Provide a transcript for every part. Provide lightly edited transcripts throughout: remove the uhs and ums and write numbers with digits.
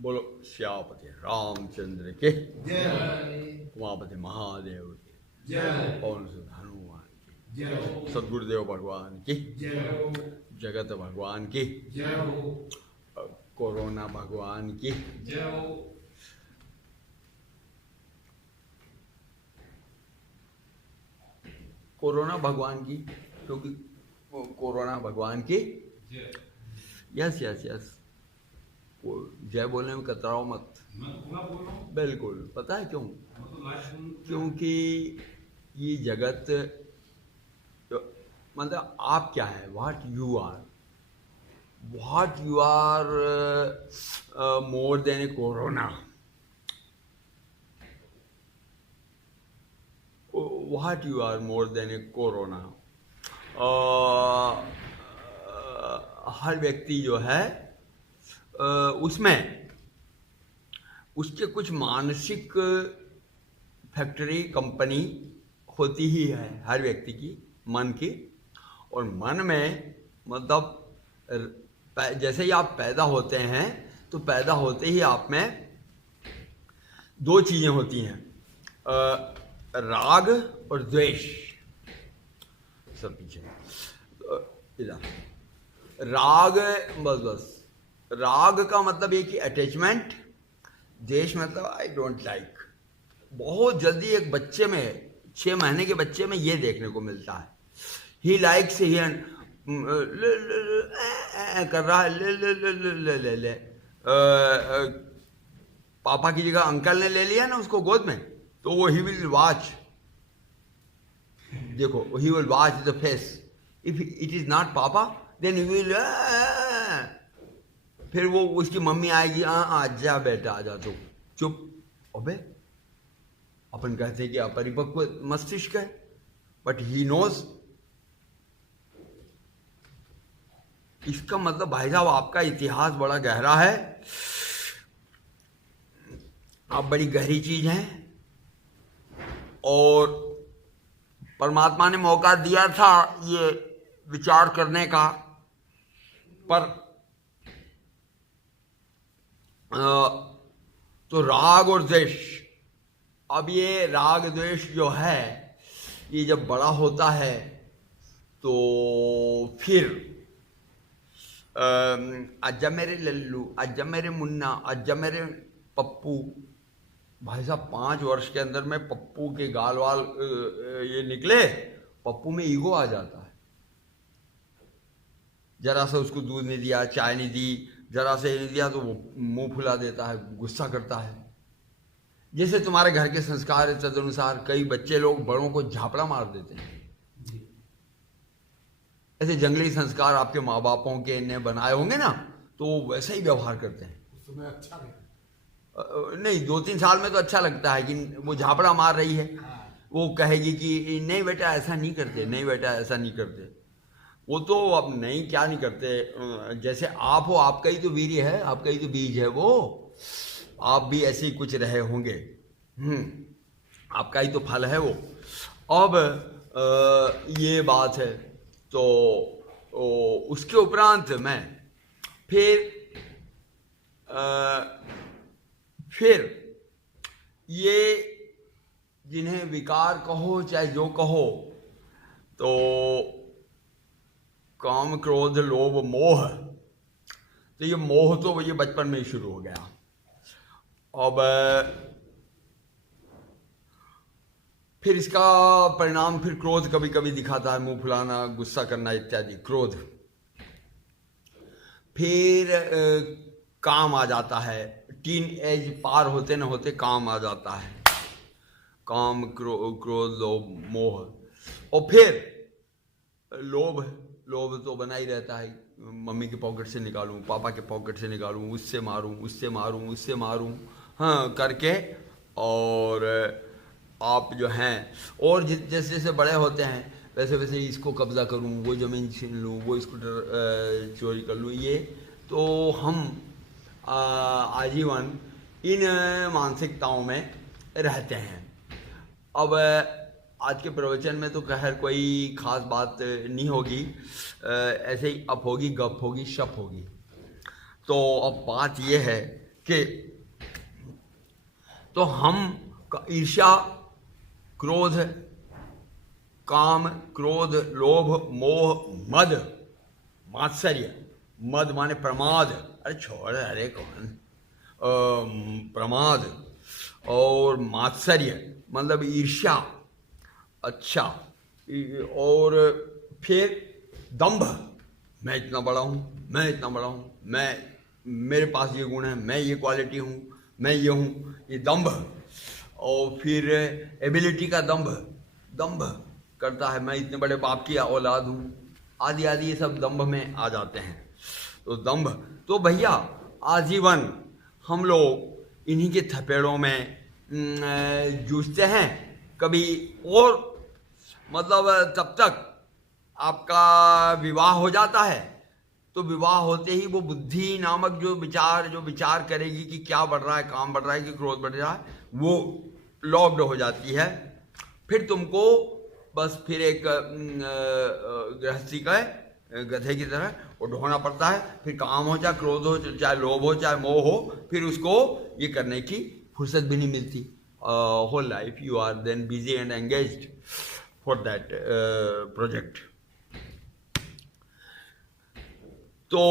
बोलो श्यापति रामचंद्र के जय। उमापति महादेव के जय। पवन सुत हनुमान की जय। सदगुरुदेव भगवान की जय। जगत भगवान की जय। कोरोना भगवान की जय। कोरोना भगवान की, क्योंकि कोरोना भगवान की जय। Yes yes yes. जय बोलने में कतराओ मत। मैं पूरा बोल रहा हूँ। बिल्कुल। पता है क्यों? मैं तो लाइव सुन। क्योंकि ये जगत, मतलब आप क्या है, what you are more than a corona, what you are more than a corona. हर व्यक्ति जो है उसमें उसके कुछ मानसिक फैक्ट्री कंपनी होती ही है हर व्यक्ति की, मन की। और मन में मतलब जैसे ही आप पैदा होते हैं तो पैदा होते ही आप में दो चीजें होती हैं, राग और द्वेष। सब पीछे इधर राग, बस राग का मतलब ये कि अटैचमेंट, द्वेष मतलब आई डोंट लाइक। बहुत जल्दी एक बच्चे में, 6 महीने के बच्चे में ये देखने को मिलता है। ही लाइक्स, ही कर रहा है, ले पापा की जगह अंकल ने ले लिया ना उसको गोद में, तो वो ही विल वॉच, देखो he will watch the face. If it is not पापा देन ही विल, फिर वो उसकी मम्मी आएगी, आजा बेटा आजा, तो चुप। अबे अपन कहते हैं कि अपरिपक्व मस्तिष्क है, बट ही नोज। इसका मतलब भाई साहब आपका इतिहास बड़ा गहरा है, आप बड़ी गहरी चीज हैं। और परमात्मा ने मौका दिया था ये विचार करने का, पर तो राग और द्वेष, अब ये राग द्वेष जो है ये जब बड़ा होता है तो फिर आजा मेरे लल्लू, आजा मेरे मुन्ना, आजा मेरे पप्पू। भाई साहब 5 वर्ष के अंदर में पप्पू के गाल वाल ये निकले, पप्पू में ईगो आ जाता है। जरा सा उसको दूध नहीं दिया, चाय नहीं दी, जरा से नहीं दिया तो वो मुंह फुला देता है, गुस्सा करता है। जैसे तुम्हारे घर के संस्कार है तदनुसार कई बच्चे लोग बड़ों को झापड़ा मार देते हैं, ऐसे जंगली संस्कार आपके माँ बापों के ने बनाए होंगे ना, तो वो वैसे ही व्यवहार करते हैं। उस समय अच्छा नहीं 2-3 साल में तो अच्छा लगता है कि वो झापड़ा मार रही है, वो कहेगी कि नहीं बेटा ऐसा नहीं करते, नहीं बेटा ऐसा नहीं करते। वो तो अब नहीं, क्या नहीं करते, जैसे आप हो, आपका ही तो वीर्य है, आपका ही तो बीज है वो, आप भी ऐसे ही कुछ रहे होंगे। आपका ही तो फल है वो। अब ये बात है। तो उसके उपरांत मैं फिर ये जिन्हें विकार कहो चाहे जो कहो, तो काम क्रोध लोभ मोह, तो ये मोह तो ये बचपन में ही शुरू हो गया। अब फिर इसका परिणाम फिर क्रोध कभी कभी दिखाता है, मुंह फुलाना, गुस्सा करना इत्यादि, क्रोध। फिर काम आ जाता है, टीन एज पार होते न होते काम आ जाता है, काम क्रोध लोभ मोह। और फिर लोभ, लोभ तो बना ही रहता है, मम्मी के पॉकेट से निकालूं, पापा के पॉकेट से निकालूं, उससे मारूं, उससे मारूं, उससे मारूं, हाँ करके। और आप जो हैं, और जैसे जैसे बड़े होते हैं वैसे वैसे इसको कब्जा करूं, वो ज़मीन छीन लूं, वो स्कूटर चोरी कर लूं। ये तो हम आजीवन इन मानसिकताओं में रहते हैं। अब आज के प्रवचन में तो खैर कोई खास बात नहीं होगी, ऐसे ही अप होगी, गप होगी, शप होगी। तो अब बात यह है कि तो हम ईर्ष्या, क्रोध, काम, क्रोध, लोभ, मोह, मद, मात्सर्य, मद माने प्रमाद, अरे छोड़, अरे कौन, प्रमाद, और मात्सर्य मतलब ईर्ष्या, अच्छा, और फिर दंभ, मैं इतना बड़ा हूँ, मैं इतना बड़ा हूँ, मैं, मेरे पास ये गुण है, मैं ये क्वालिटी हूँ, मैं ये हूँ, ये दंभ। और फिर एबिलिटी का दंभ, दंभ करता है, मैं इतने बड़े बाप की औलाद हूँ, आदि आदि, ये सब दंभ में आ जाते हैं। तो दंभ, तो भैया आजीवन हम लोग इन्हीं के थपेड़ों में जूझते हैं। कभी और मतलब तब तक आपका विवाह हो जाता है, तो विवाह होते ही वो बुद्धि नामक जो विचार करेगी कि क्या बढ़ रहा है, काम बढ़ रहा है कि क्रोध बढ़ रहा है, वो लॉक्ड हो जाती है। फिर तुमको बस फिर एक गृहस्थी का गधे की तरह वो ढोना पड़ता है। फिर काम हो, चाहे क्रोध हो, चाहे लोभ हो, चाहे मोह हो, फिर उसको ये करने की फुर्सत भी नहीं मिलती। Whole life you are then busy and engaged for that project. तो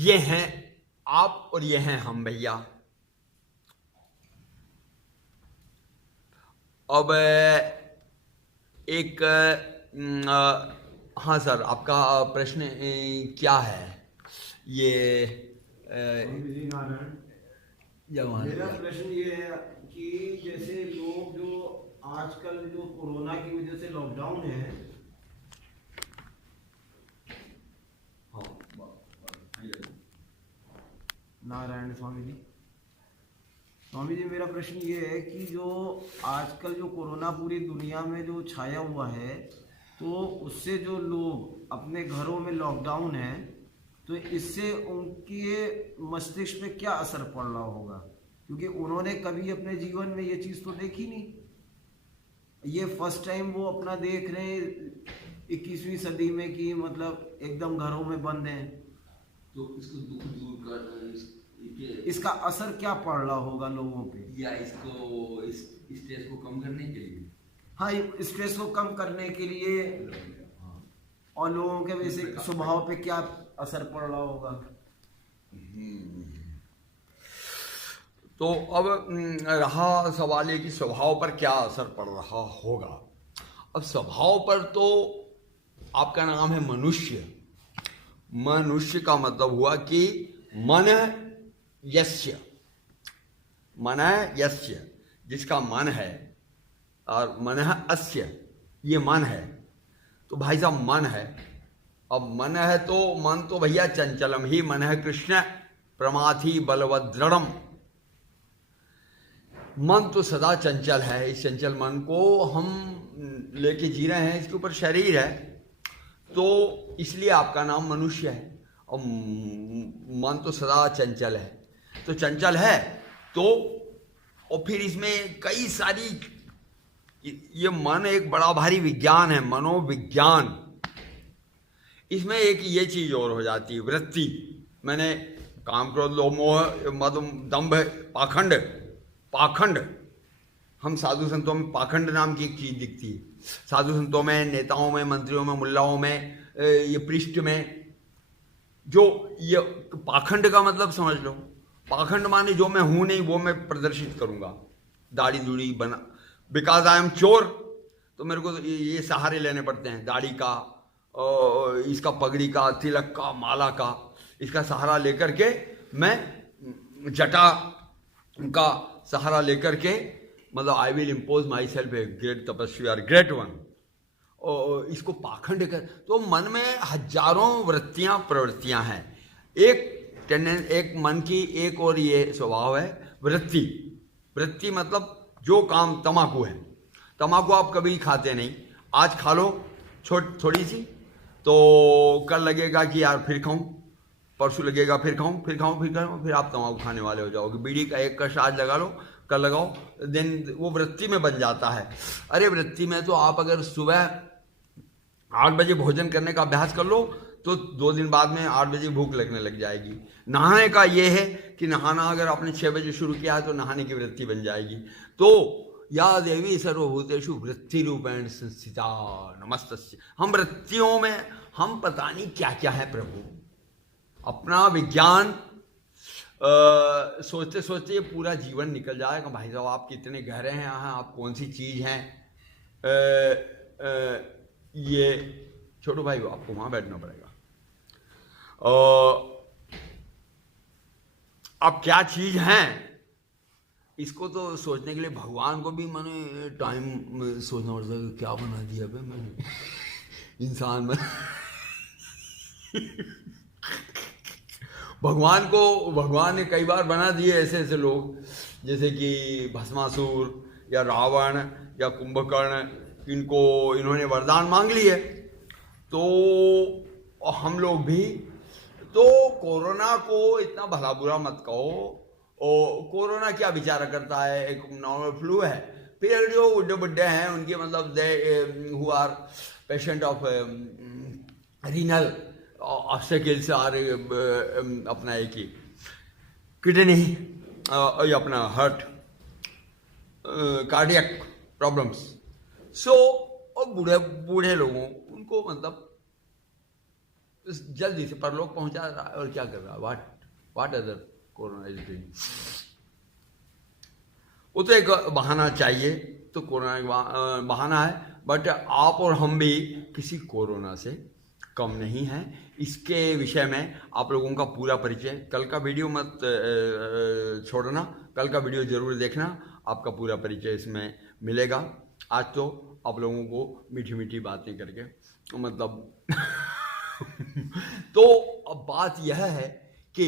ये हैं आप और ये हैं हम भैया। अब एक हाँ सर, आपका प्रश्न क्या है? ये मेरा प्रश्न ये है कि जैसे लोग जो आजकल जो कोरोना की वजह से लॉकडाउन है, नारायण स्वामी जी, स्वामी जी मेरा प्रश्न ये है कि जो आजकल जो कोरोना पूरी दुनिया में जो छाया हुआ है, तो उससे जो लोग अपने घरों में लॉकडाउन है, तो इससे उनके मस्तिष्क पे क्या असर पड़ रहा होगा? क्योंकि उन्होंने कभी अपने जीवन में ये चीज़ तो देखी नहीं, ये फर्स्ट टाइम वो अपना देख रहे हैं 21वीं सदी में कि मतलब एकदम घरों में बंद हैं। तो इसको दुख दूर कर, इसका असर क्या पड़ रहा होगा लोगों पे, या इसको इस स्ट्रेस को कम करने के लिए? हाँ, स्ट्रेस को कम करने के लिए, और लोगों के वैसे स्वभाव पे क्या असर पड़ रहा होगा? तो अब रहा सवाल ये कि स्वभाव पर क्या असर पड़ रहा होगा। अब स्वभाव पर तो आपका नाम है मनुष्य। मनुष्य का मतलब हुआ कि मन यस्य, मन यस्य, जिसका मन है, और मन अस्य, ये मन है। तो भाई साहब मन है, अब मन है तो मन तो भैया चंचलम ही मन है कृष्ण प्रमाथि बलवद्रढ़म। मन तो सदा चंचल है। इस चंचल मन को हम लेके जी रहे हैं, इसके ऊपर शरीर है, तो इसलिए आपका नाम मनुष्य है। और मन तो सदा चंचल है, तो चंचल है तो, और फिर इसमें कई सारी, ये मन एक बड़ा भारी विज्ञान है, मनोविज्ञान। इसमें एक ये चीज और हो जाती है, वृत्ति। मैंने काम, क्रोध, लोभ, मोह, मद, दंभ, पाखंड, पाखंड, हम साधु संतों में पाखंड नाम की एक चीज दिखती है। साधु संतों में, नेताओं में, मंत्रियों में, मुल्लाओं में, ये पृष्ठ में, जो ये पाखंड का मतलब समझ लो। पाखंड माने जो मैं हूं नहीं वो मैं प्रदर्शित करूंगा, दाढ़ी दूढ़ी बना, बिकॉज आई एम चोर, तो मेरे को ये सहारे लेने पड़ते हैं, दाढ़ी का, इसका पगड़ी का, तिलक का, माला का, इसका सहारा लेकर के, मैं जटा का सहारा लेकर के, मतलब I will impose my self a great तपस्वी और ग्रेट वन, और इसको पाखंड कर। तो मन में हजारों वृत्तियां, प्रवृत्तियां हैं। एक मन की एक और ये स्वभाव है वृत्ति। वृत्ति मतलब जो काम, तम्बाकू है, तम्बाकू आप कभी खाते नहीं, आज खा लो थोड़ी सी, तो कल लगेगा कि यार फिर खाऊं, परसों लगेगा फिर खाऊं, फिर खाऊं, फिर खाऊं, फिर आप तम्बाकू खाने वाले हो जाओगे। बीड़ी का एक कश आज लगा लो, कल लगाओ, दिन वो वृत्ति में बन जाता है। अरे वृत्ति में तो आप अगर सुबह 8 बजे भोजन करने का अभ्यास कर लो, तो 2 दिन बाद में 8 बजे भूख लगने लग जाएगी। नहाने का ये है कि नहाना अगर आपने 6 बजे शुरू किया है तो नहाने की वृत्ति बन जाएगी। तो या देवी सर्वभूतेषु वृत्ति रूपेण संस्थिता नमस्तस्यै। हम वृत्तियों में हम पता नहीं क्या क्या है प्रभु। अपना विज्ञान सोचते सोचते ये पूरा जीवन निकल जाएगा। भाई साहब आप कितने गहरे हैं, यहाँ आप कौन सी चीज हैं। ये छोटू भाई आपको वहां बैठना पड़ेगा। अब क्या चीज हैं, इसको तो सोचने के लिए भगवान को भी मैंने टाइम सोचना पड़ता है। क्या बना दिया भाई मैंने इंसान में भगवान ने कई बार बना दिए ऐसे ऐसे लोग, जैसे कि भस्मासुर या रावण या कुंभकर्ण। इन्होंने वरदान मांग लिए। तो हम लोग भी तो कोरोना को इतना भला बुरा मत कहो। कोरोना क्या बेचारा करता है, एक नॉर्मल फ्लू है। फिर जो बुढ़े बुढ़े हैं उनके मतलब they who are patient of renal obstacles or अपना एक ही किडनी अपना हार्ट कार्डियक प्रॉब्लम्स। सो और बूढ़े बूढ़े लोगों उनको मतलब जल्दी से परलोक पहुंचा रहा है। और क्या कर रहा है, what other corona is doing. वो तो एक बहाना चाहिए, तो कोरोना एक बहाना है। बट आप और हम भी किसी कोरोना से कम नहीं है। इसके विषय में आप लोगों का पूरा परिचय, कल का वीडियो मत छोड़ना, कल का वीडियो जरूर देखना, आपका पूरा परिचय इसमें मिलेगा। आज तो आप लोगों को मीठी मीठी बातें करके मतलब तो अब बात यह है कि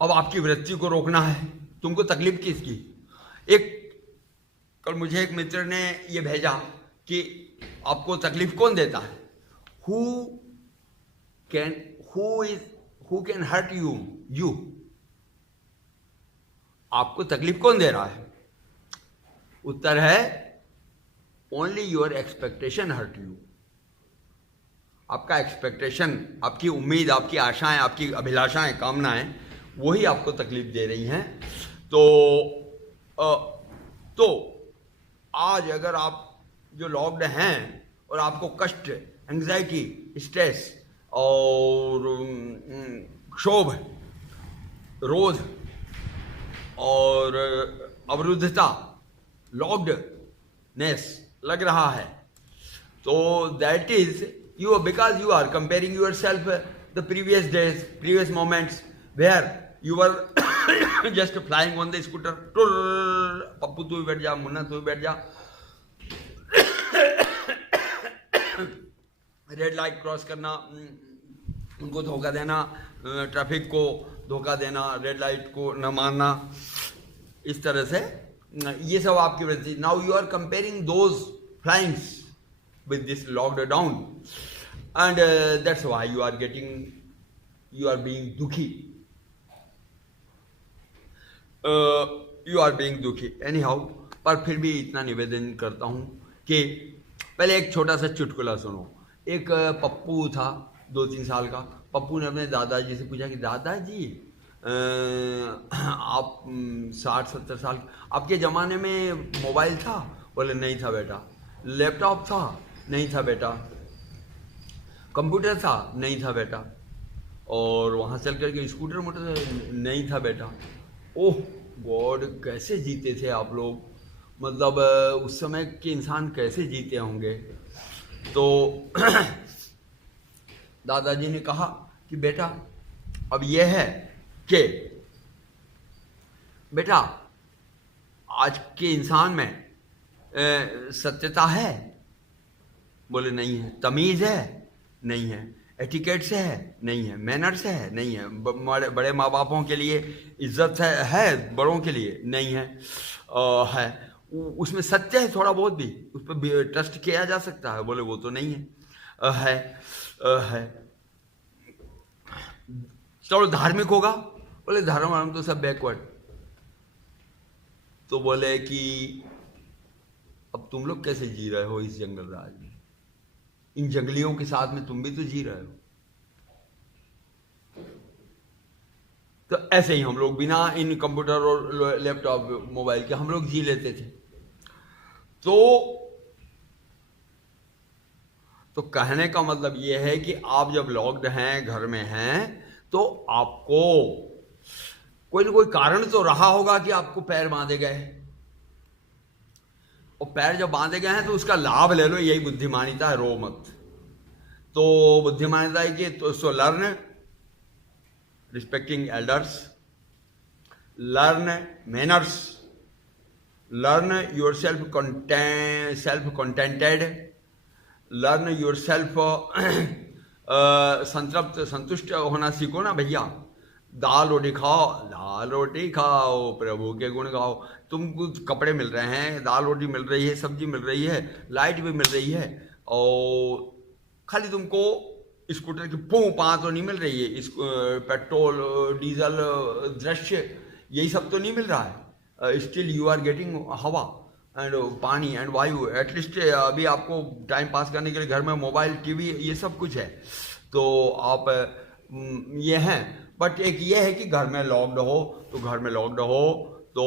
अब आपकी वृत्ति को रोकना है। तुमको तकलीफ किसकी। कल मुझे एक मित्र ने ये भेजा कि आपको तकलीफ कौन देता है, हु कैन हर्ट यू। आपको तकलीफ कौन दे रहा है। उत्तर है only your expectation hurt you. आपका एक्सपेक्टेशन, आपकी उम्मीद, आपकी आशाएं, आपकी अभिलाषाएं, कामनाएं, वही आपको तकलीफ दे रही हैं। तो आज अगर आप जो लॉक्ड हैं और आपको कष्ट, एंग्जाइटी, स्ट्रेस और क्षोभ, रोध और अवरुद्धता, लॉक्डनेस लग रहा है, तो that is you because you are comparing yourself the previous days, previous moments where you were just flying on the scooter. Pappu तू भी बैठ जा, मुन्ना तू भी बैठ जा, रेड लाइट क्रॉस करना, उनको धोखा देना, ट्रैफिक को धोखा देना, रेड लाइट को न मानना, इस तरह से ये सब आपकी वृत्ति। Now you are comparing those flyings with this locked down, and that's why you are being dukhi. You are being dukhi anyhow. पर फिर भी इतना निवेदन करता हूँ कि पहले एक छोटा सा चुटकुला सुनो। एक पप्पू था 2-3 साल का। पप्पू ने अपने दादाजी से पूछा कि दादाजी आप 60-70 साल, आपके ज़माने में मोबाइल था? बोले नहीं था बेटा। लैपटॉप था? नहीं था बेटा। कंप्यूटर था? नहीं था बेटा। और वहाँ चल करके स्कूटर मोटर नहीं था बेटा। ओह गॉड, कैसे जीते थे आप लोग, मतलब उस समय के इंसान कैसे जीते होंगे। तो दादाजी ने कहा कि बेटा अब यह है कि बेटा आज के इंसान में सत्यता है? बोले नहीं है। तमीज़ है? नहीं है। एटिकेट से है? नहीं है। मैनर से है? नहीं है। बड़े माँ बापों के लिए इज्जत है बड़ों के लिए? नहीं है। है उसमें सत्य है थोड़ा बहुत भी, उस पर ट्रस्ट किया जा सकता है? बोले वो तो नहीं है। है। चलो धार्मिक होगा? बोले धर्म तो सब बैकवर्ड। तो बोले कि अब तुम लोग कैसे जी रहे हो इस जंगल राज में, इन जंगलियों के साथ में तुम भी तो जी रहे हो। तो ऐसे ही हम लोग बिना इन कंप्यूटर और लैपटॉप मोबाइल के हम लोग जी लेते थे। तो कहने का मतलब ये है कि आप जब लॉक्ड हैं, घर में हैं, तो आपको कोई ना कोई कारण तो रहा होगा कि आपको पैर बांधे गए, और पैर जब बांधे गए हैं तो उसका लाभ ले लो, यही बुद्धिमानिता है, रो मत। तो बुद्धिमानिता है कि तो learn respecting elders, learn manners, learn your self contented, learn your self संतृप्त, संतुष्ट होना सीखो ना भैया। दाल रोटी खाओ, प्रभु के गुण गाओ। तुमको कपड़े मिल रहे हैं, दाल रोटी मिल रही है, सब्जी मिल रही है, लाइट भी मिल रही है, और खाली तुमको स्कूटर की पू पा तो नहीं मिल रही है, इस पेट्रोल डीजल दृश्य यही सब तो नहीं मिल रहा है। स्टिल यू आर गेटिंग हवा एंड पानी एंड वायु, एटलीस्ट अभी आपको टाइम पास करने के लिए घर में मोबाइल, टीवी, ये सब कुछ है। तो आप ये हैं, बट एक ये है कि घर में लॉक्ड हो, तो घर में लॉक्ड हो तो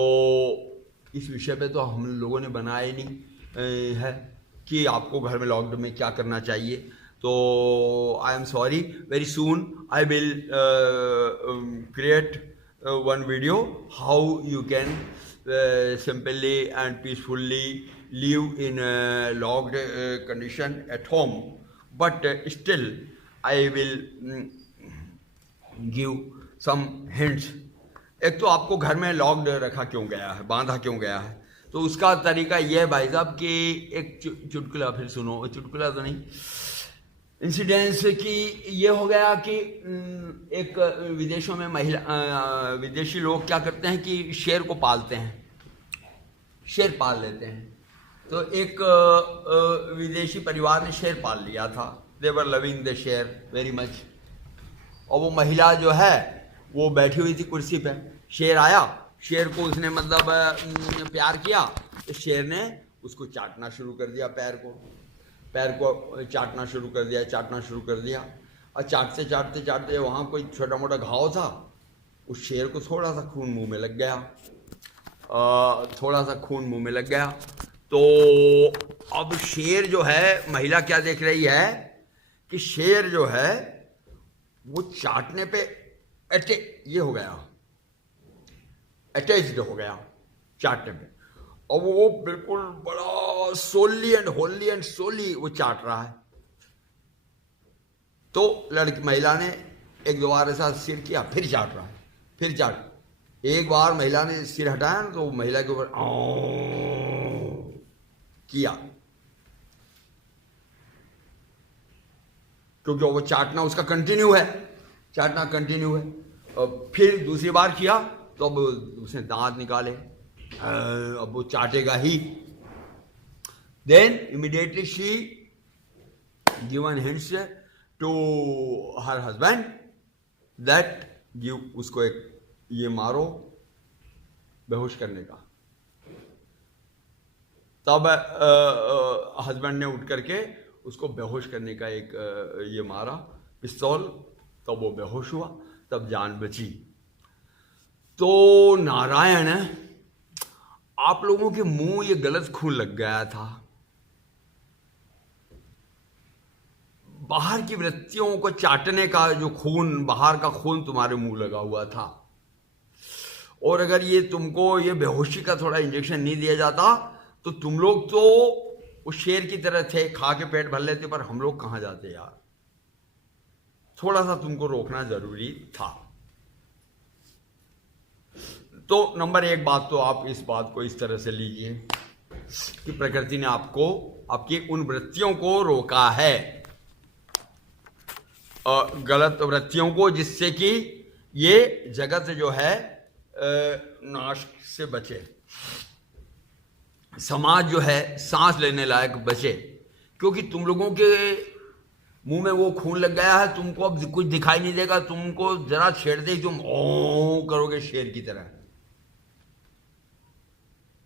इस विषय पे तो हम लोगों ने बनाया ही नहीं है कि आपको घर में लॉक्ड में क्या करना चाहिए। तो I am sorry, very soon I will create one video how you can simply and peacefully live in a locked condition at home, but still I will give some hints। एक तो आपको घर में लॉक्ड रखा क्यों गया है, बांधा क्यों गया है, तो उसका तरीका यह है भाई साहब कि एक चुटकुला फिर सुनो, चुटकुला तो नहीं, इंसिडेंस कि ये हो गया कि एक विदेशों में विदेशी लोग क्या करते हैं कि शेर को पालते हैं, शेर पाल लेते हैं। तो एक विदेशी परिवार ने शेर पाल लिया था, दे वर लविंग द शेर वेरी मच। और वो महिला जो है वो बैठी हुई थी कुर्सी पे, शेर आया, शेर को उसने मतलब प्यार किया, तो शेर ने उसको चाटना शुरू कर दिया, पैर को चाटना शुरू कर दिया। और चाटते चाटते चाटते वहाँ कोई छोटा मोटा घाव था, उस शेर को थोड़ा सा खून मुंह में लग गया, तो अब शेर जो है, महिला क्या देख रही है कि शेर जो है वो चाटने पे अटैच्ड हो गया चाटने पे, और वो बिल्कुल बड़ा सोली एंड सोली वो चाट रहा है। तो महिला ने एक दो बार ऐसा सिर किया, फिर चाट रहा है, एक बार महिला ने सिर हटाया ना, तो महिला के ऊपर किया, क्योंकि वो चाटना उसका कंटिन्यू है। और फिर दूसरी बार किया तो अब उसने दांत निकाले, अब वो चाटेगा ही। Then immediately she given hints to her husband that give, उसको एक ये मारो बेहोश करने का। तब हस्बैंड ने उठ करके उसको बेहोश करने का एक ये मारा पिस्तौल, तब वो बेहोश हुआ, तब जान बची। तो नारायण, आप लोगों के मुंह ये गलत खून लग गया था, बाहर की वृत्तियों को चाटने का जो खून, बाहर का खून तुम्हारे मुंह लगा हुआ था। और अगर ये तुमको ये बेहोशी का थोड़ा इंजेक्शन नहीं दिया जाता तो तुम लोग तो उस शेर की तरह थे, खा के पेट भर लेते, पर हम लोग कहां जाते यार। थोड़ा सा तुमको रोकना जरूरी था। तो नंबर एक बात तो आप इस बात को इस तरह से लीजिए कि प्रकृति ने आपको, आपकी उन वृत्तियों को रोका है, गलत वृत्तियों को, जिससे कि ये जगत जो है नाश से बचे, समाज जो है सांस लेने लायक बचे। क्योंकि तुम लोगों के मुंह में वो खून लग गया है, तुमको अब कुछ दिखाई नहीं देगा, तुमको जरा छेड़ दे तुम ओ करोगे शेर की तरह।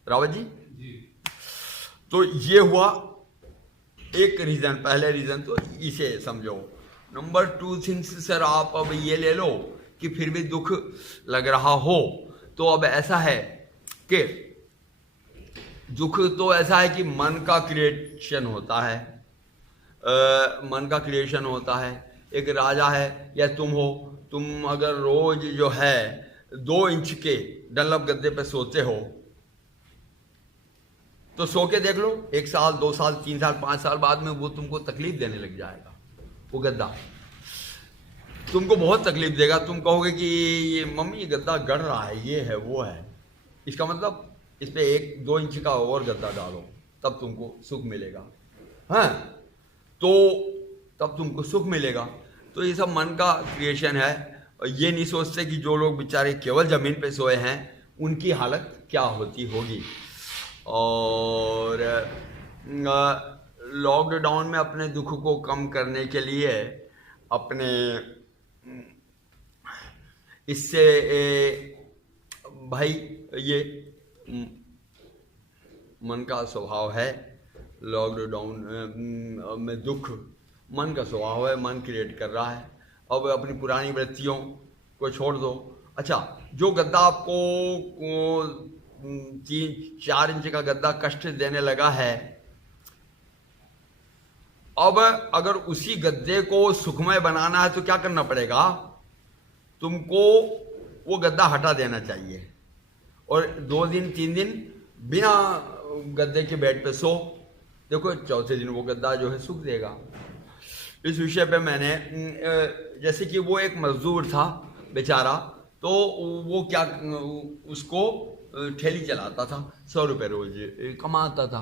रावत जी। जी। तो ये हुआ एक रीजन, पहले रीजन तो इसे समझो। नंबर 2 थिंग्स सर, आप अब ये ले लो कि फिर भी दुख लग रहा हो, तो अब ऐसा है कि दुख तो ऐसा है कि मन का क्रिएशन होता है, मन का क्रिएशन होता है। एक राजा है या तुम हो, तुम अगर रोज जो है 2 इंच के डंलप गद्दे पे सोते हो, तो सो के देख लो, 1 साल 2 साल 3 साल 5 साल बाद में वो तुमको तकलीफ देने लग जाएगा। वो गद्दा तुमको बहुत तकलीफ देगा। तुम कहोगे कि ये मम्मी ये गद्दा गड़ रहा है, ये है वो है। इसका मतलब इस पे 1-2 इंच का और गद्दा डालो, तब तुमको सुख मिलेगा। हाँ, तो तब तुमको सुख मिलेगा। तो ये सब मन का क्रिएशन है। और ये नहीं सोचते कि जो लोग बेचारे केवल जमीन पे सोए हैं उनकी हालत क्या होती होगी। और लॉकडाउन में अपने दुख को कम करने के लिए अपने इससे भाई ये मन का स्वभाव है। लॉकडाउन में दुख मन का स्वभाव है, मन क्रिएट कर रहा है। अब अपनी पुरानी वृत्तियों को छोड़ दो। अच्छा, जो गद्दा आपको 3-4 इंच का गद्दा कष्ट देने लगा है, अब अगर उसी गद्दे को सुखमय बनाना है तो क्या करना पड़ेगा? तुमको वो गद्दा हटा देना चाहिए और 2 दिन 3 दिन बिना गद्दे के बेड पे सो। देखो चौथे दिन वो गद्दा जो है सूख देगा। इस विषय पे मैंने जैसे कि वो एक मजदूर था बेचारा, तो वो क्या उसको ठेली चलाता था, 100 रुपये रोज कमाता था।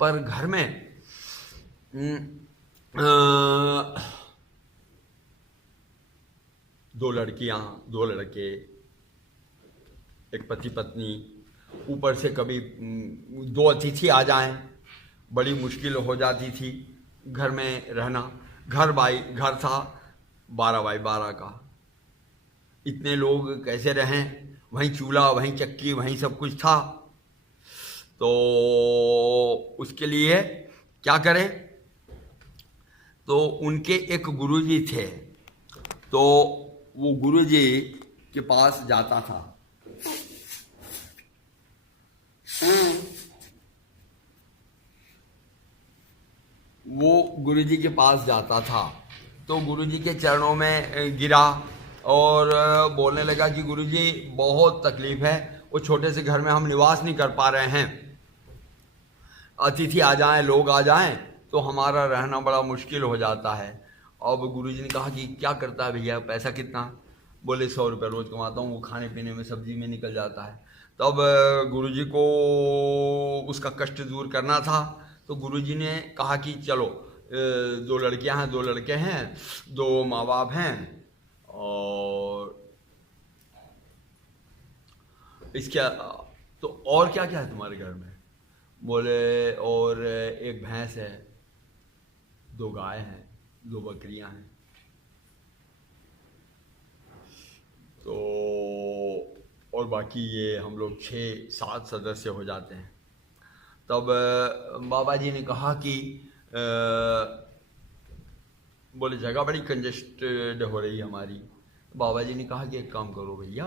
पर घर में 2 लड़कियां 2 लड़के, एक पति पत्नी, ऊपर से कभी 2 अतिथि आ जाएं, बड़ी मुश्किल हो जाती थी घर में रहना। घर था 12x12 का, इतने लोग कैसे रहें? वहीं चूल्हा, वहीं चक्की, वहीं सब कुछ था। तो उसके लिए क्या करें? तो उनके एक गुरुजी थे, तो वो गुरुजी के पास जाता था। वो गुरुजी के पास जाता था, तो गुरुजी के चरणों में गिरा और बोलने लगा कि गुरुजी बहुत तकलीफ है, वो छोटे से घर में हम निवास नहीं कर पा रहे हैं। अतिथि आ जाएं, लोग आ जाएं तो हमारा रहना बड़ा मुश्किल हो जाता है। अब गुरुजी ने कहा कि क्या करता है भैया, पैसा कितना? बोले 100 रुपये रोज कमाता हूँ, वो खाने पीने में सब्जी में निकल जाता है। तब गुरुजी को उसका कष्ट दूर करना था, तो गुरुजी ने कहा कि चलो 2 लड़कियां हैं, 2 लड़के हैं, 2 माँ बाप हैं, और इसका तो और क्या क्या है तुम्हारे घर में? बोले और एक भैंस है, 2 गाय हैं, 2 बकरियां हैं। तो और बाकी ये हम लोग 6-7 सदस्य हो जाते हैं। तब बाबा जी ने कहा कि बोले जगह बड़ी कंजेस्टेड हो रही है हमारी। बाबा जी ने कहा कि एक काम करो भैया,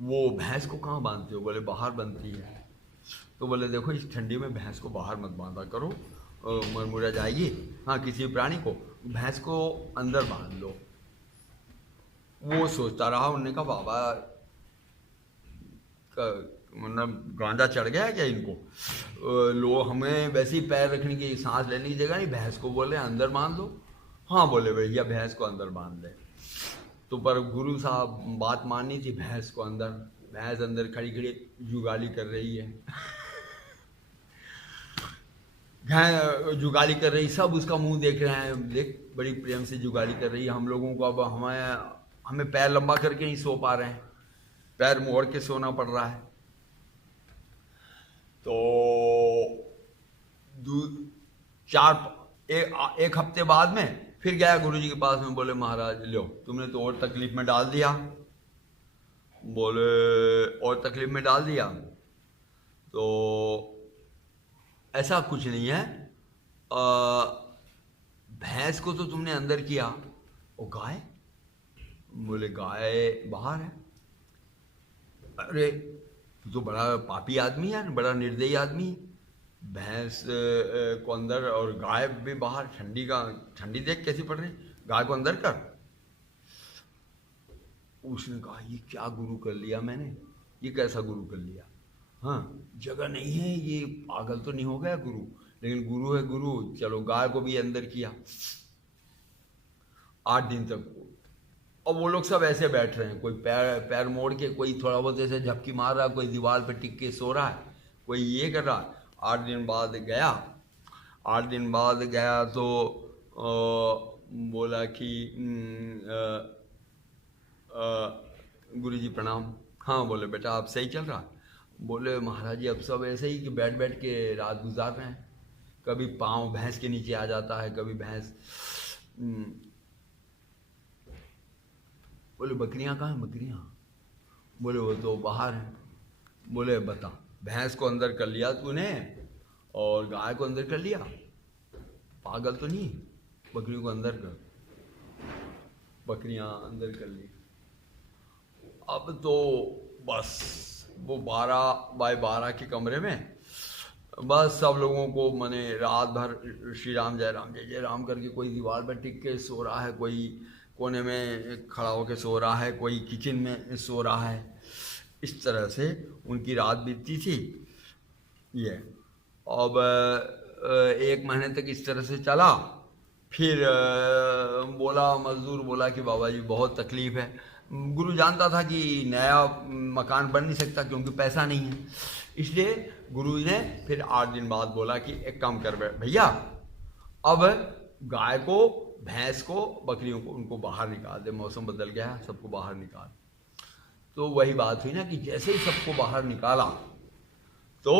वो भैंस को कहाँ बांधते हो? बोले बाहर बनती है। तो बोले देखो इस ठंडी में भैंस को बाहर मत बांधा करो, मरमुरा जाएगी। हाँ, किसी प्राणी को, भैंस को अंदर बांध लो। वो सोचता रहा। उन्होंने कहा बाबा मतलब गांजा चढ़ गया है क्या इनको? लो, हमें वैसे ही पैर रखने की, सांस लेने की जगह नहीं, भैंस को बोले अंदर बांध लो। हाँ बोले भैया भैंस को अंदर बांध ले। तो पर गुरु साहब बात माननी थी, भैंस को अंदर। भैंस अंदर खड़ी खड़ी जुगाली कर रही है। जुगाली कर रही, सब उसका मुंह देख रहे हैं, देख बड़ी प्रेम से जुगाली कर रही है। हम लोगों को अब हमें पैर लंबा करके नहीं सो पा रहे हैं, पैर मोड़ के सोना पड़ रहा है। तो एक हफ्ते बाद में फिर गया गुरुजी के पास में। बोले महाराज लो, तुमने तो और तकलीफ में डाल दिया। बोले और तकलीफ में डाल दिया। तो ऐसा कुछ नहीं है। भैंस को तो तुमने अंदर किया, वो गाय? बोले गाय बाहर है। अरे तू तो बड़ा पापी आदमी है, बड़ा निर्दयी आदमी है। भैंस को अंदर और गाय भी बाहर, ठंडी देख कैसी पड़ रही, गाय को अंदर कर। उसने कहा ये क्या गुरु कर लिया मैंने, ये कैसा गुरु कर लिया। हाँ जगह नहीं है, ये पागल तो नहीं हो गया गुरु, लेकिन गुरु है गुरु। चलो गाय को भी अंदर किया 8 दिन तक। और वो लोग सब ऐसे बैठ रहे हैं, कोई पैर मोड़ के, कोई थोड़ा बहुत ऐसे झपकी मार रहा है, कोई दीवार पे टिक के सो रहा है, कोई ये कर रहा है। 8 दिन बाद गया, 8 दिन बाद गया तो बोला कि गुरुजी प्रणाम। हाँ बोले बेटा आप सही चल रहा? बोले महाराज जी अब सब ऐसे ही कि बैठ बैठ के रात गुजार रहे हैं, कभी पाँव भैंस के नीचे आ जाता है, कभी भैंस। बोले बकरियां कहाँ हैं? बकरियां? बोले वो तो बाहर हैं। बोले बता, भैंस को अंदर कर लिया तूने और गाय को अंदर कर लिया, पागल तो नहीं? बकरियों को अंदर कर। बकरियां अंदर कर ली। अब तो बस वो 12 बाय 12 के कमरे में बस सब लोगों को मैंने रात भर श्री राम जय राम करके, कोई दीवार पर टिक के सो रहा है, कोई कोने में खड़ा होकर सो रहा है, कोई किचन में सो रहा है। इस तरह से उनकी रात बीतती थी। ये अब 1 महीने तक इस तरह से चला। फिर बोला मजदूर बोला कि बाबा जी बहुत तकलीफ है। गुरु जानता था कि नया मकान बन नहीं सकता क्योंकि पैसा नहीं है, इसलिए गुरु ने फिर 8 दिन बाद बोला कि एक काम कर भैया, अब गाय को, भैंस को, बकरियों को उनको बाहर निकाल दे, मौसम बदल गया है, सबको बाहर निकाल। तो वही बात हुई ना कि जैसे ही सबको बाहर निकाला तो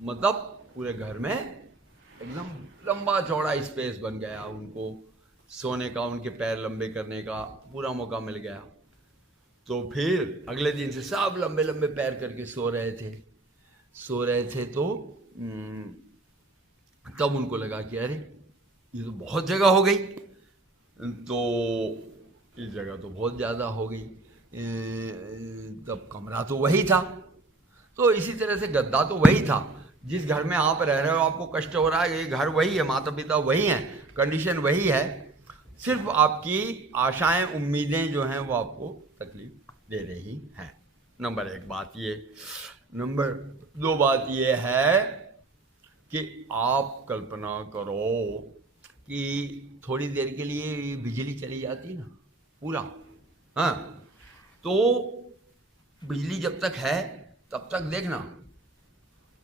मतलब पूरे घर में एकदम लंबा चौड़ा स्पेस बन गया, उनको सोने का, उनके पैर लंबे करने का पूरा मौका मिल गया। तो फिर अगले दिन से सब लंबे लंबे पैर करके सो रहे थे। तो तब उनको लगा कि अरे ये तो बहुत जगह हो गई, तो इस जगह तो बहुत ज़्यादा हो गई। तब कमरा तो वही था, तो इसी तरह से गद्दा तो वही था। जिस घर में आप रह रहे हो आपको कष्ट हो रहा है, ये घर वही है, माता पिता वही हैं, कंडीशन वही है, सिर्फ आपकी आशाएं उम्मीदें जो हैं वो आपको तकलीफ दे रही हैं। नंबर 1 बात ये। नंबर 2 बात ये है कि आप कल्पना करो कि थोड़ी देर के लिए बिजली चली जाती ना पूरा, हाँ, तो बिजली जब तक है तब तक देखना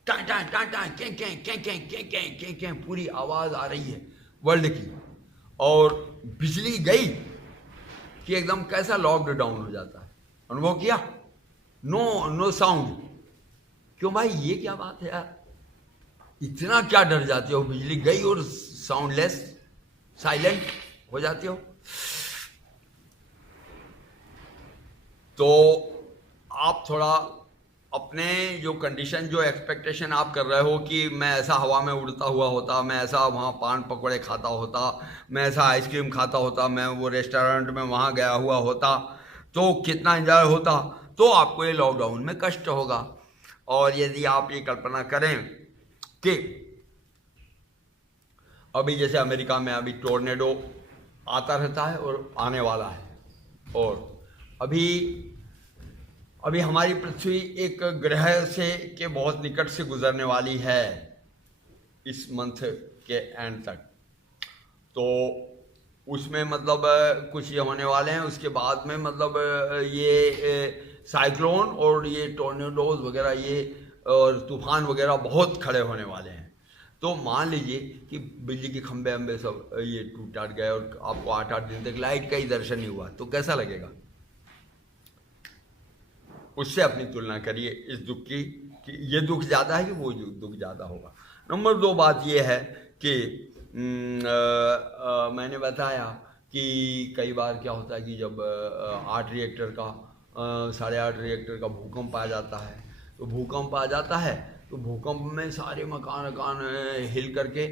टां टां टां टां कें कें कें कें कें कें कें कें पूरी आवाज आ रही है वर्ल्ड की। और बिजली गई कि एकदम कैसा लॉक्ड डाउन हो जाता है। अनुभव किया? No sound. क्यों भाई, ये क्या बात है यार, इतना क्या डर जाते हो? बिजली गई और साउंडलेस, साइलेंट हो जाते हो। तो आप थोड़ा अपने जो कंडीशन, जो एक्सपेक्टेशन आप कर रहे हो कि मैं ऐसा हवा में उड़ता हुआ होता, मैं ऐसा वहाँ पान पकौड़े खाता होता, मैं ऐसा आइसक्रीम खाता होता, मैं वो रेस्टोरेंट में वहाँ गया हुआ होता, तो कितना एंजॉय होता, तो आपको ये लॉकडाउन में कष्ट होगा। और यदि आप ये कल्पना करें कि अभी जैसे अमेरिका में अभी टोर्नेडो आता रहता है और आने वाला है, और अभी हमारी पृथ्वी एक ग्रह से के बहुत निकट से गुजरने वाली है इस मंथ के एंड तक। तो उसमें मतलब कुछ ये होने वाले हैं, उसके बाद में मतलब ये साइक्लोन और ये टोर्नेडोज वगैरह, ये और तूफान वगैरह बहुत खड़े होने वाले हैं। तो मान लीजिए कि बिजली के खंभे अम्बे सब ये टूट टाट गए और आपको 8-8 दिन तक लाइट का ही दर्शन नहीं हुआ, तो कैसा लगेगा? उससे अपनी तुलना करिए इस दुख की कि ये दुख ज़्यादा है कि वो दुख ज़्यादा होगा। नंबर 2 बात ये है कि मैंने बताया कि कई बार क्या होता है कि जब 8 रिएक्टर का 8.5 रिएक्टर का भूकंप आ जाता है, तो भूकंप आ जाता है, तो भूकंप में सारे मकान वकान हिल करके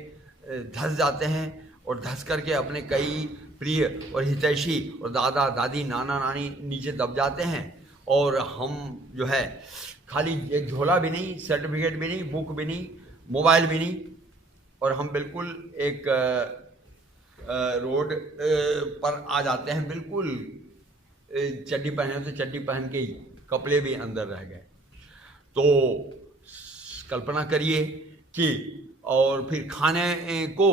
धंस जाते हैं, और धंस करके अपने कई प्रिय और हितैषी और दादा दादी नाना नानी नीचे दब जाते हैं। और हम जो है खाली एक झोला भी नहीं, सर्टिफिकेट भी नहीं, बुक भी नहीं, मोबाइल भी नहीं, और हम बिल्कुल एक रोड पर आ जाते हैं, बिल्कुल चड्डी पहने तो चड्डी पहन के ही, कपड़े भी अंदर रह गए। तो कल्पना करिए कि और फिर खाने को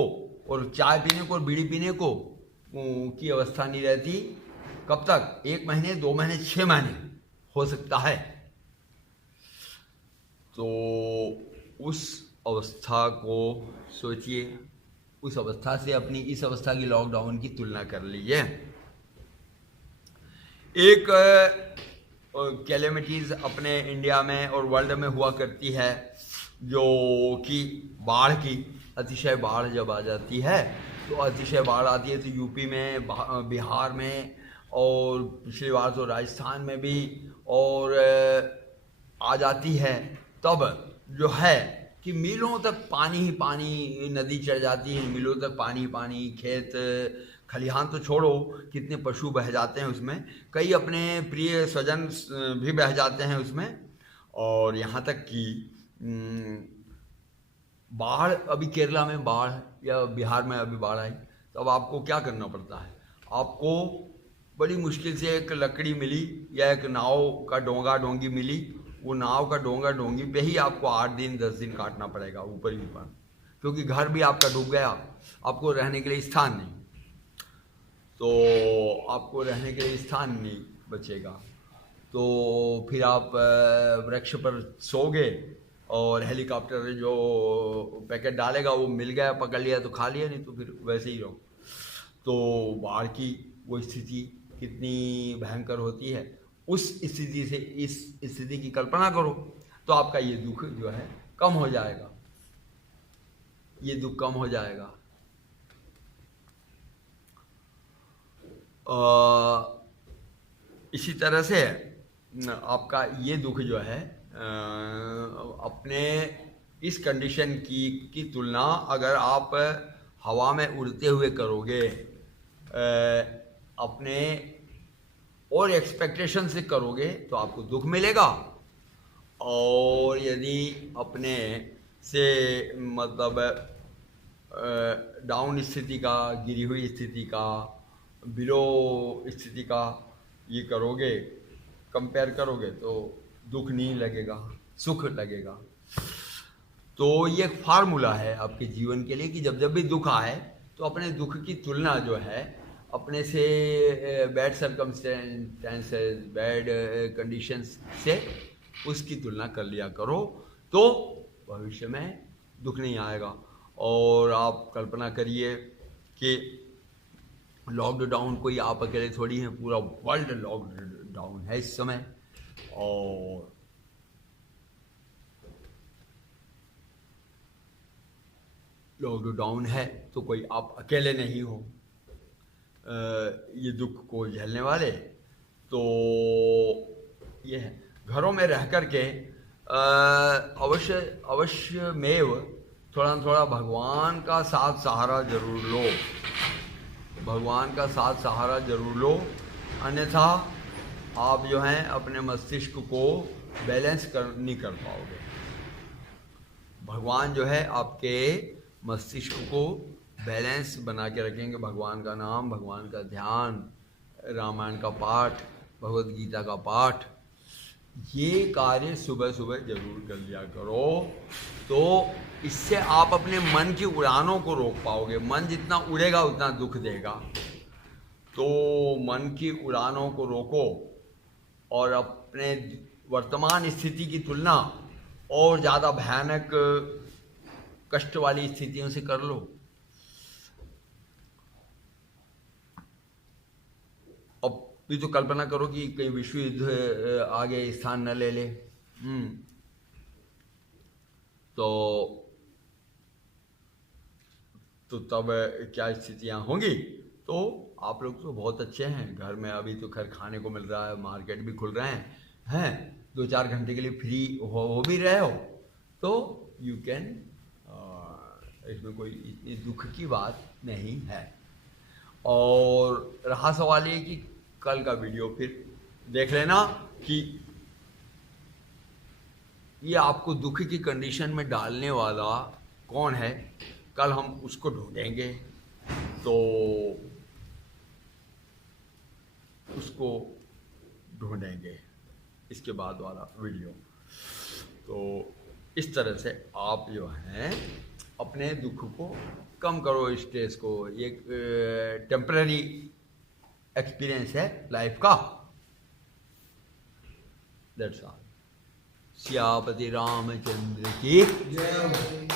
और चाय पीने को और बीड़ी पीने को की अवस्था नहीं रहती। कब तक? 1 महीने, 2 महीने, 6 महीने हो सकता है। तो उस अवस्था को सोचिए, उस अवस्था से अपनी इस अवस्था की लॉकडाउन की तुलना कर लीजिए। एक कैलेमिटीज अपने इंडिया में और वर्ल्ड में हुआ करती है, जो कि बाढ़ की। अतिशय बाढ़ जब आ जाती है, तो अतिशय बाढ़ आती है तो यूपी में, बिहार में, और पिछली बार तो राजस्थान में भी और आ जाती है। तब जो है कि मीलों तक पानी ही पानी, नदी चढ़ जाती है, मीलों तक पानी ही पानी, खेत खलिहान तो छोड़ो, कितने पशु बह जाते हैं उसमें, कई अपने प्रिय स्वजन भी बह जाते हैं उसमें। और यहाँ तक कि बाढ़, अभी केरला में बाढ़ या बिहार में अभी बाढ़ आई, तो अब आपको क्या करना पड़ता है? आपको बड़ी मुश्किल से एक लकड़ी मिली या एक नाव का डोंगा डोंगी मिली, वो नाव का डोंगा डोंगी पे ही आपको 8 दिन 10 दिन काटना पड़ेगा ऊपर ही ऊपर, क्योंकि घर भी आपका डूब गया, आपको रहने के लिए स्थान नहीं, तो आपको रहने के लिए स्थान नहीं बचेगा। तो फिर आप वृक्ष पर सोओगे, और हेलीकॉप्टर जो पैकेट डालेगा वो मिल गया, पकड़ लिया तो खा लिया, नहीं तो फिर वैसे ही रहो। तो बाढ़ की वो स्थिति कितनी भयंकर होती है, उस स्थिति से इस स्थिति की कल्पना करो, तो आपका ये दुख जो है कम हो जाएगा, ये दुख कम हो जाएगा। इसी तरह से आपका ये दुख जो है अपने इस कंडीशन की तुलना अगर आप हवा में उड़ते हुए करोगे, अपने और एक्सपेक्टेशन से करोगे, तो आपको दुख मिलेगा। और यदि अपने से मतलब डाउन स्थिति का, गिरी हुई स्थिति का, बिलो स्थिति का ये करोगे, कंपेयर करोगे, तो दुख नहीं लगेगा, सुख लगेगा। तो ये एक फार्मूला है आपके जीवन के लिए कि जब जब भी दुख आए, तो अपने दुख की तुलना जो है अपने से बैड सर्कमस्टेंसेस, बैड कंडीशंस से उसकी तुलना कर लिया करो, तो भविष्य में दुख नहीं आएगा। और आप कल्पना करिए कि लॉकडाउन कोई आप अकेले थोड़ी हैं, पूरा वर्ल्ड लॉकडाउन है इस समय। और लॉकडाउन है तो कोई आप अकेले नहीं हो ये दुख को झेलने वाले। तो ये है, घरों में रह कर के अवश्य मेव थोड़ा थोड़ा भगवान का साथ सहारा जरूर लो, भगवान का साथ सहारा जरूर लो, अन्यथा आप जो हैं अपने मस्तिष्क को बैलेंस नहीं कर पाओगे। भगवान जो है आपके मस्तिष्क को बैलेंस बना के रखेंगे। भगवान का नाम, भगवान का ध्यान, रामायण का पाठ, भगवत गीता का पाठ, ये कार्य सुबह सुबह जरूर कर लिया करो। तो इससे आप अपने मन की उड़ानों को रोक पाओगे। मन जितना उड़ेगा उतना दुख देगा। तो मन की उड़ानों को रोको और अपने वर्तमान स्थिति की तुलना और ज़्यादा भयानक कष्ट वाली स्थितियों से कर लो। अब भी तो कल्पना करो कि कहीं विश्व युद्ध आगे स्थान न ले ले, तो तब क्या स्थितियां होंगी। तो आप लोग तो बहुत अच्छे हैं, घर में अभी तो खैर खाने को मिल रहा है, मार्केट भी खुल रहे हैं, 2-4 घंटे के लिए फ्री हो भी रहे हो तो यू कैन, इसमें कोई इतनी दुख की बात नहीं है। और रहा सवाल ये कि कल का वीडियो फिर देख लेना कि ये आपको दुख की कंडीशन में डालने वाला कौन है, कल हम उसको ढूंढेंगे। तो उसको ढूंढेंगे इसके बाद वाला वीडियो। तो इस तरह से आप जो हैं अपने दुख को कम करो, स्ट्रेस को। ये टेम्पररी एक्सपीरियंस है लाइफ का। That's all. सियापति रामचंद्र की जय।